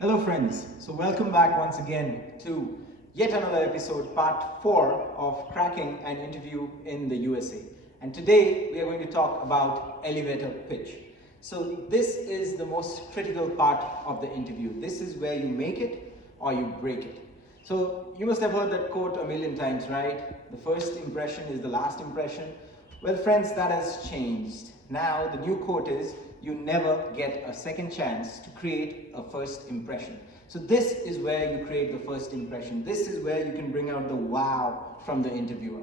Hello friends, so welcome back once again to yet another episode, part 4 of cracking an interview in the USA. And today we are going to talk about elevator pitch. So this is the most critical part of the interview. This is where you make it or you break it. So you must have heard that quote a million times, right? The first impression is the last impression. Well friends, that has changed. Now the new quote is, you never get a second chance to create a first impression. So this is where you create the first impression. This is where you can bring out the wow from the interviewer.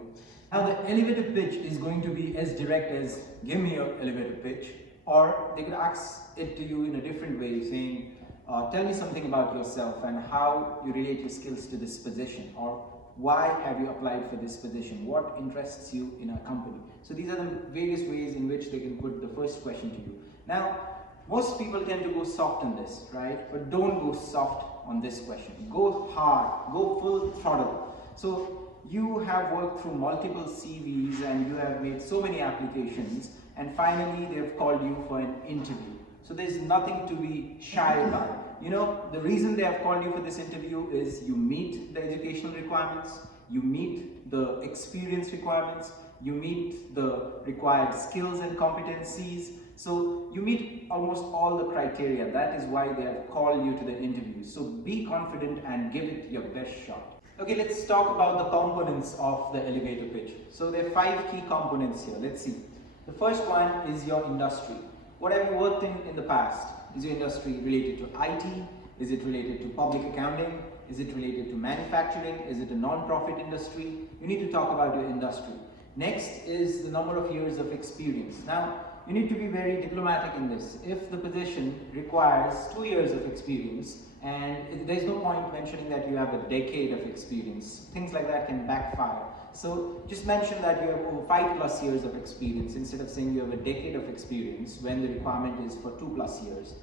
Now the elevator pitch is going to be as direct as, give me your elevator pitch, or they could ask it to you in a different way, saying, tell me something about yourself and how you relate your skills to this position, or why have you applied for this position? What interests you in a company? So these are the various ways in which they can put the first question to you. Now, most people tend to go soft on this, right? But don't go soft on this question. Go hard, go full throttle. So you have worked through multiple CVs and you have made so many applications, and finally they have called you for an interview. So there's nothing to be shy about. You know, the reason they have called you for this interview is you meet the educational requirements, you meet the experience requirements, you meet the required skills and competencies. So you meet almost all the criteria. That is why they have called you to the interview. So be confident and give it your best shot. Okay, let's talk about the components of the elevator pitch. So there are 5 key components here. Let's see. The first one is your industry. What have you worked in the past? Is your industry related to IT? Is it related to public accounting? Is it related to manufacturing? Is it a non-profit industry? You need to talk about your industry. Next is the number of years of experience. Now, you need to be very diplomatic in this. If the position requires 2 years of experience, and there's no point mentioning that you have a decade of experience, things like that can backfire. So just mention that you have over 5+ years of experience instead of saying you have a decade of experience when the requirement is for 2+ years.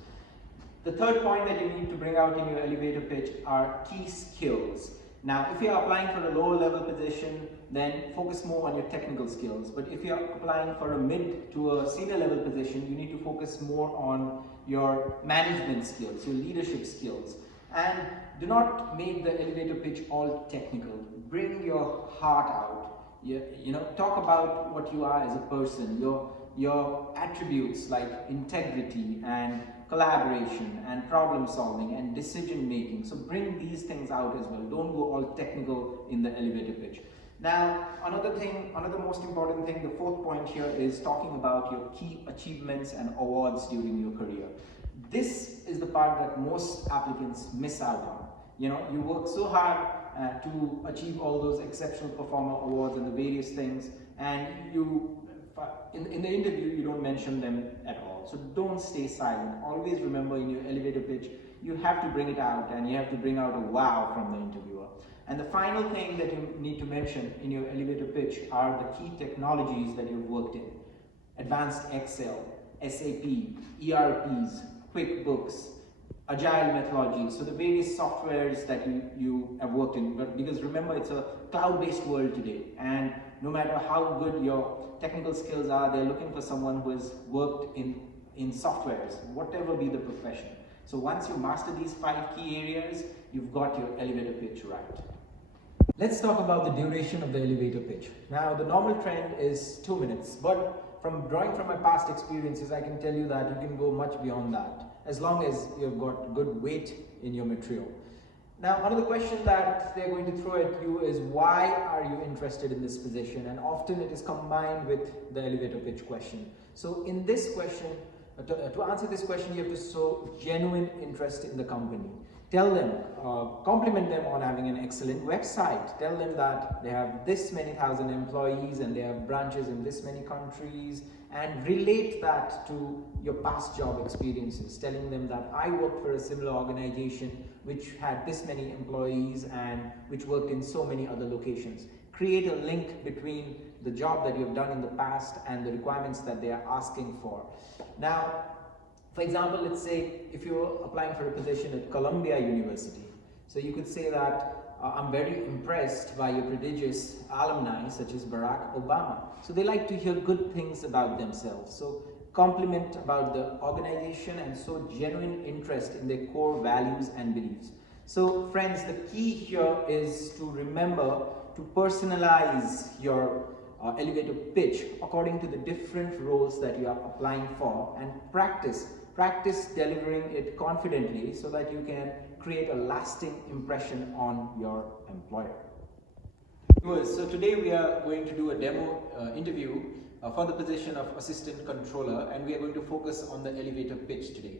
The third point that you need to bring out in your elevator pitch are key skills. Now, if you're applying for a lower level position, then focus more on your technical skills. But if you're applying for a mid to a senior level position, you need to focus more on your management skills, your leadership skills. And do not make the elevator pitch all technical. Bring your heart out. Talk about what you are as a person, your attributes like integrity and collaboration and problem solving and decision making. So bring these things out as well. Don't go all technical in the elevator pitch. Now, another most important thing, the fourth point here is talking about your key achievements and awards during your career. This is the part that most applicants miss out on. You work so hard to achieve all those exceptional performer awards and the various things, and in the interview you don't mention them at all. So don't stay silent. Always remember, in your elevator pitch you have to bring it out, and you have to bring out a wow from the interviewer. And the final thing that you need to mention in your elevator pitch are the key technologies that you've worked in. Advanced Excel, SAP, ERPs, QuickBooks, agile methodology, so the various softwares that you have worked in. But because remember, it's a cloud-based world today, and no matter how good your technical skills are, they're looking for someone who has worked in softwares, whatever be the profession. So once you master these 5 key areas, you've got your elevator pitch right. Let's talk about the duration of the elevator pitch. Now, the normal trend is 2 minutes, but drawing from my past experiences, I can tell you that you can go much beyond that, as long as you've got good weight in your material. Now, one of the questions that they're going to throw at you is, why are you interested in this position? And often it is combined with the elevator pitch question. So in this question, to answer this question, you have to show genuine interest in the company. Tell them, compliment them on having an excellent website. Tell them that they have this many thousand employees and they have branches in this many countries, and relate that to your past job experiences, telling them that I worked for a similar organization which had this many employees and which worked in so many other locations. Create a link between the job that you've done in the past and the requirements that they are asking for. Now, for example, let's say if you're applying for a position at Columbia University, so you could say that I'm very impressed by your prodigious alumni such as Barack Obama. So they like to hear good things about themselves. So compliment about the organization and show genuine interest in their core values and beliefs. So friends, the key here is to remember to personalize your elevator pitch according to the different roles that you are applying for, and practice delivering it confidently so that you can create a lasting impression on your employer. So today we are going to do a demo interview for the position of assistant controller, and we are going to focus on the elevator pitch today.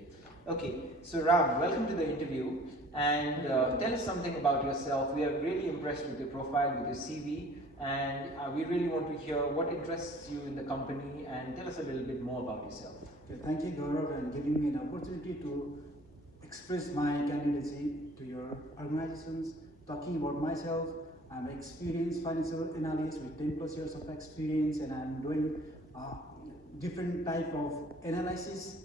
Okay, so Ram, welcome to the interview, and tell us something about yourself. We are really impressed with your profile, with your CV, and we really want to hear what interests you in the company, and tell us a little bit more about yourself. Okay, thank you, Gaurav, and giving me an opportunity to express my candidacy to your organizations. Talking about myself, I'm an experienced financial analyst with 10 plus years of experience, and I'm doing different type of analysis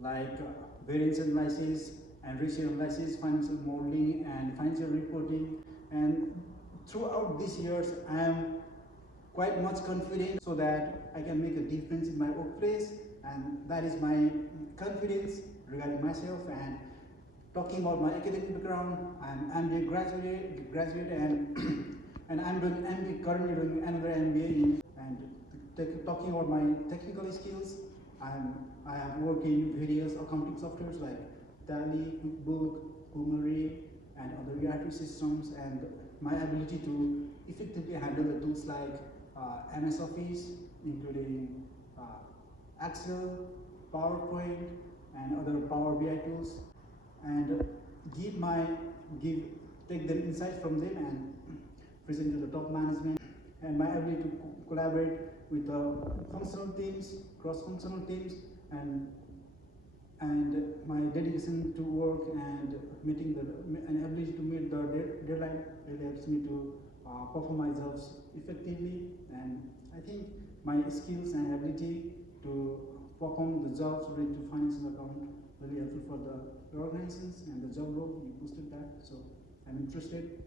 like variance analysis and ratio analysis, financial modeling, and financial reporting. And throughout these years, I am quite much confident so that I can make a difference in my workplace, and that is my confidence regarding myself. And talking about my academic background, I'm MBA graduate and and I'm doing MBA, currently doing another MBA. And talking about my technical skills, I have worked in various accounting softwares like Tally, QuickBook, Kumari, and other ERP systems, and my ability to effectively handle the tools like MS Office, including Excel, PowerPoint, and other Power BI tools, and take the insights from them and present to the top management, and my ability to collaborate with functional teams, cross-functional teams, and my dedication to work and ability to meet the deadline really helps me to perform my jobs effectively. And I think my skills and ability to perform the jobs related to financial account really helpful for the organizations and the job role. You posted that, so I'm interested.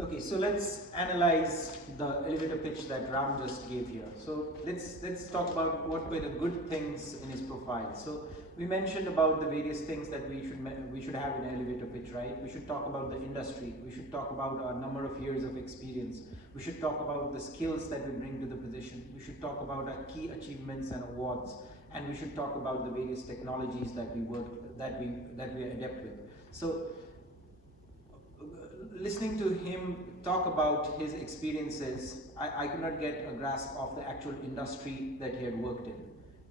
Okay, so let's analyze the elevator pitch that Ram just gave here. So let's talk about what were the good things in his profile. So we mentioned about the various things that we should have in an elevator pitch, right? We should talk about the industry. We should talk about our number of years of experience. We should talk about the skills that we bring to the position. We should talk about our key achievements and awards, and we should talk about the various technologies that we are adept with. So listening to him talk about his experiences, I could not get a grasp of the actual industry that he had worked in.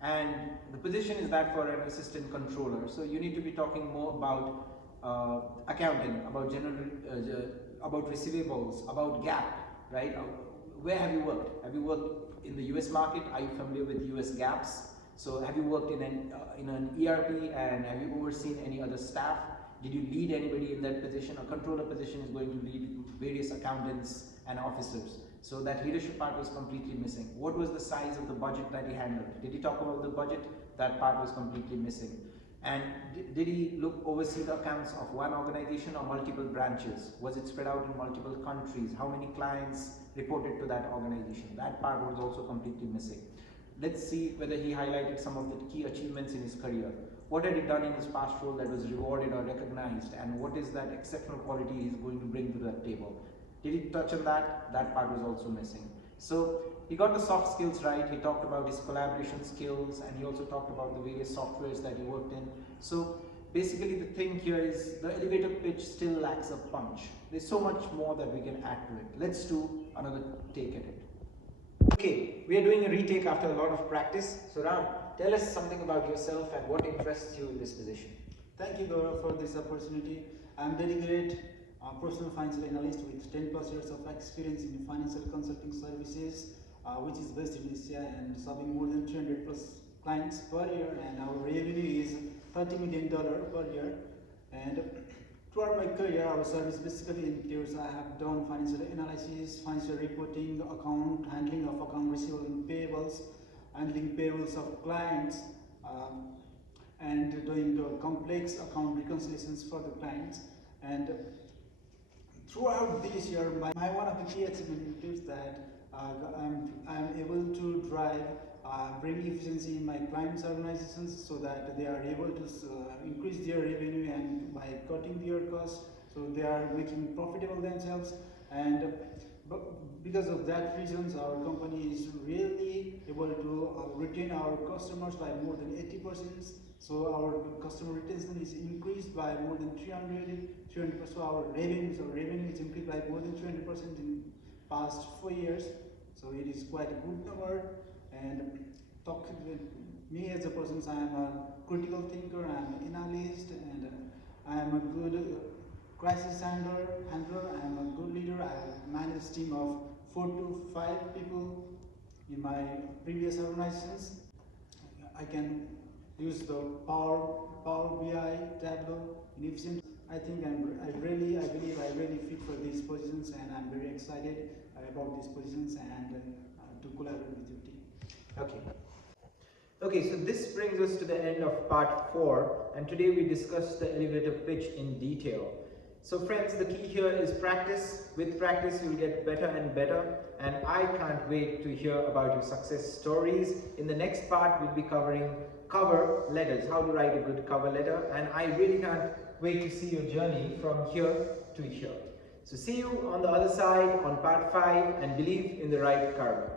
And the position is that for an assistant controller. So you need to be talking more about accounting, about about receivables, about GAAP, right? Where have you worked? Have you worked in the US market? Are you familiar with US GAAPs? So have you worked in an ERP, and have you overseen any other staff? Did you lead anybody in that position? A controller position is going to lead various accountants and officers. So that leadership part was completely missing. What was the size of the budget that he handled? Did he talk about the budget? That part was completely missing. And did he oversee the accounts of one organization or multiple branches? Was it spread out in multiple countries? How many clients reported to that organization? That part was also completely missing. Let's see whether he highlighted some of the key achievements in his career. What had he done in his past role that was rewarded or recognized, and what is that exceptional quality he's going to bring to that table? Did he touch on that? That part was also missing. So he got the soft skills right. He talked about his collaboration skills, and he also talked about the various softwares that he worked in. So basically the thing here is the elevator pitch still lacks a punch. There's so much more that we can add to it. Let's do another take at it. Okay, we are doing a retake after a lot of practice. So Ram, tell us something about yourself and what interests you in this position. Thank you, Gaurav, for this opportunity. I'm dedicated professional financial analyst with 10 plus years of experience in financial consulting services, which is based in Asia and serving more than 300 plus clients per year, and our revenue is $30 million per year. And throughout my career, our service basically includes I have done financial analysis, financial reporting, handling of account receivable and payables, handling payables of clients, and doing the complex account reconciliations for the clients. And throughout this year, my one of the key achievements includes that I'm able to drive bring efficiency in my clients' organizations so that they are able to increase their revenue, and by cutting their costs, so they are making profitable themselves. And because of that reasons, our company is really able to retain our customers by more than 80%. So our customer retention is increased by more than 300%. So our revenue is increased by more than 300% in past 4 years. So it is quite a good number. And talking with me as a person, I am a critical thinker, I am an analyst, and I am a good crisis handler. I am a good leader. I have managed a team of 4 to 5 people in my previous organizations. I can use the Power BI, Tableau, and efficient. I think I believe I really fit for these positions, and I'm very excited about these positions and to collaborate with your team. Okay, so this brings us to the end of part 4, and today we discussed the elevator pitch in detail. So friends, the key here is practice. With practice, you'll get better and better, and I can't wait to hear about your success stories. In the next part, we'll be covering cover letters, how to write a good cover letter, and I really can't wait to see your journey from here to here. So see you on the other side on part 5, and believe in the right karma.